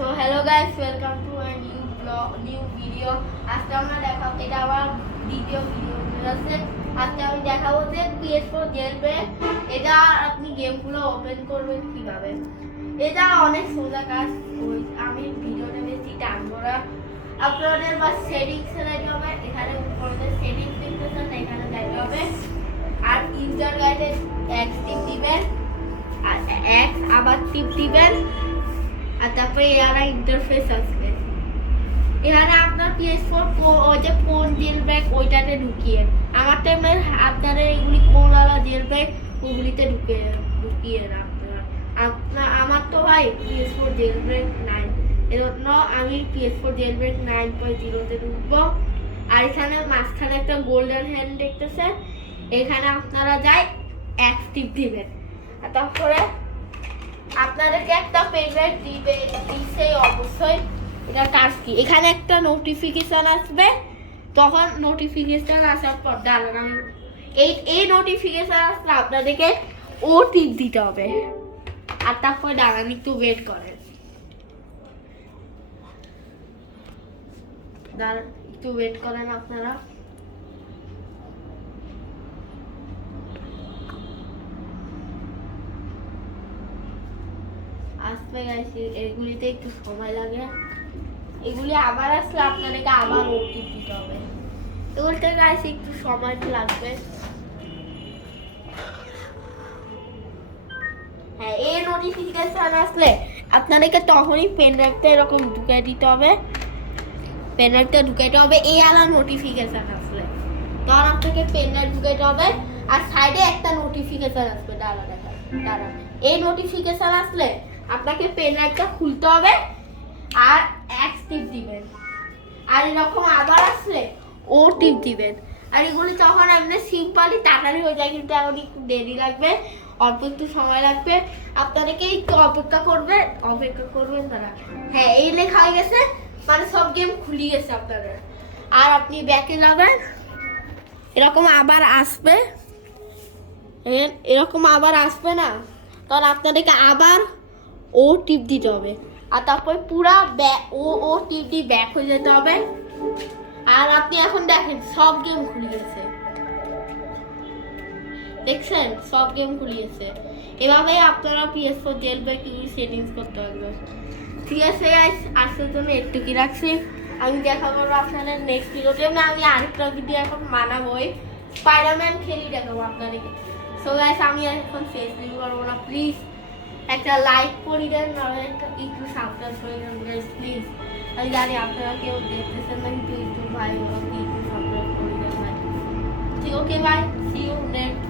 So hello guys, welcome to a new video. আজকে আমরা দেখাবো, এটা আমার দ্বিতীয় ভিডিও আছে। আজকে আমি দেখাবো যে PS4 jailbreak এটা আপনি গেমগুলো ওপেন করবেন কিভাবে। এটা অনেক সোজা কাজ। আমি ভিডিওটা বেশি টানবো না। আপনাদের বা সেটিংস এ যেতে হবে, এখানে উপরে সেটিংস দেখতেছেন, এখানে যেতে হবে। আর ইউজার গাইডে এক টিপ দিবেন, আর এক আবার টিপ দিবেন, আর তারপরে এরা ইন্টারফেস আসবে। এখানে আপনার PS4 ওই যে কোন জেলব্রেক ওইটাতে ঢুকিয়ে, আমার টাইমে আপনারা এগুলি কোন আলা জেলব্রেক ওগুলিতে ঢুকিয়ে আপনার আমার তো ভাই PS4 জেলব্রেক 9, এজন্য আমি PS4 জেলব্রেক 9.0 তে ঢুকবো। আর এখানে মাঝখানে একটা গোল্ডেন হ্যান্ড দেখতেছেন, এখানে আপনারা যাই অ্যাক্টিভ দিবেন। আর তারপরে আপনাদেরকে একটা পেনড্রাইভ দিছে অবশ্যই। এটা কাজ কি, এখানে একটা নোটিফিকেশন আসবে, তখন নোটিফিকেশন আসার পর দাঁড়ান আমি এই নোটিফিকেশন আসলে আপনাদেরকে ওটিপি দিতে হবে। আর তারপর দাঁড়ান একটু ওয়েট করেন, দাঁড়ান একটু ওয়েট করেন আপনারা। আসবে গাইছি, এগুলিতে একটু সময় লাগে। এগুলি আবার আসলে আপনাদেরকে আবার ওটিপি দিতে হবে। এগুলিতে গাইছি একটু সময় লাগবে। হ্যাঁ, এই নোটিফিকেশন আসলে আপনাদেরকে তখনই পেনড্রাইভটা এরকম ঢুকিয়ে দিতে হবে। পেনড্রাইভটা ঢুকাইতে হবে, এই আলাদা নোটিফিকেশন আসলে তখন আপনাকে পেনড্রাইভ ঢুকাইতে হবে। আর সাইডে একটা নোটিফিকেশন আসবে, দাঁড়ান এই নোটিফিকেশন আসলে আপনাকে পেনড্রাইভটা খুলতে হবে আর এক টিপ দিবেন। আর এরকম আবার আসলে ও টিপ দিবেন। আর এগুলি তখন এমনি সিম্পলি তাড়াতাড়ি হয়ে যায়, কিন্তু এখন একটু দেরি লাগবে, অল্প একটু সময় লাগবে। আপনাদেরকে একটু অপেক্ষা করবেন তারা। হ্যাঁ, এই লেখা হয়ে গেছে, মানে সব গেম খুলে গেছে আপনাদের। আর আপনি ব্যাকে যাবেন, এরকম আবার আসবে, না, তখন আপনাদেরকে আবার ও টিপ দিতে হবে। আর তারপর পুরা ও টিপ দিয়ে ব্যাক হয়ে যেতে হবে। আর আপনি এখন দেখেন সব গেম খুলে গেছে, দেখছেন সব গেম খুলে গেছে। এভাবে আপনারা PS4 জেলব্রেক সেটিংস করতে পারবেন। ঠিক আছে গাইস, আজকের জন্য একটু কি রাখছি। আমি দেখা করবো আপনাদের নেক্সট ভিডিওতে। আমি আরেকটা ভিডিও এখন বানাবোই, স্পাইডারম্যান খেলি দেখাবো আপনাদেরকে। সো গাইস, আমি এখন শেষ রিভিউ করবো না, প্লিজ একটা লাইক করে দেন, নাহলে একটু সাবস্ক্রাইব করে দেন গাইস প্লিজ। আমি জানি আপনারা কেউ দেখতেছেন না, কিন্তু একটু ভাই একটু সাবস্ক্রাইব করে দেন ভাই। ঠিক, ওকে, বাই, সি ইউ নেক্সট।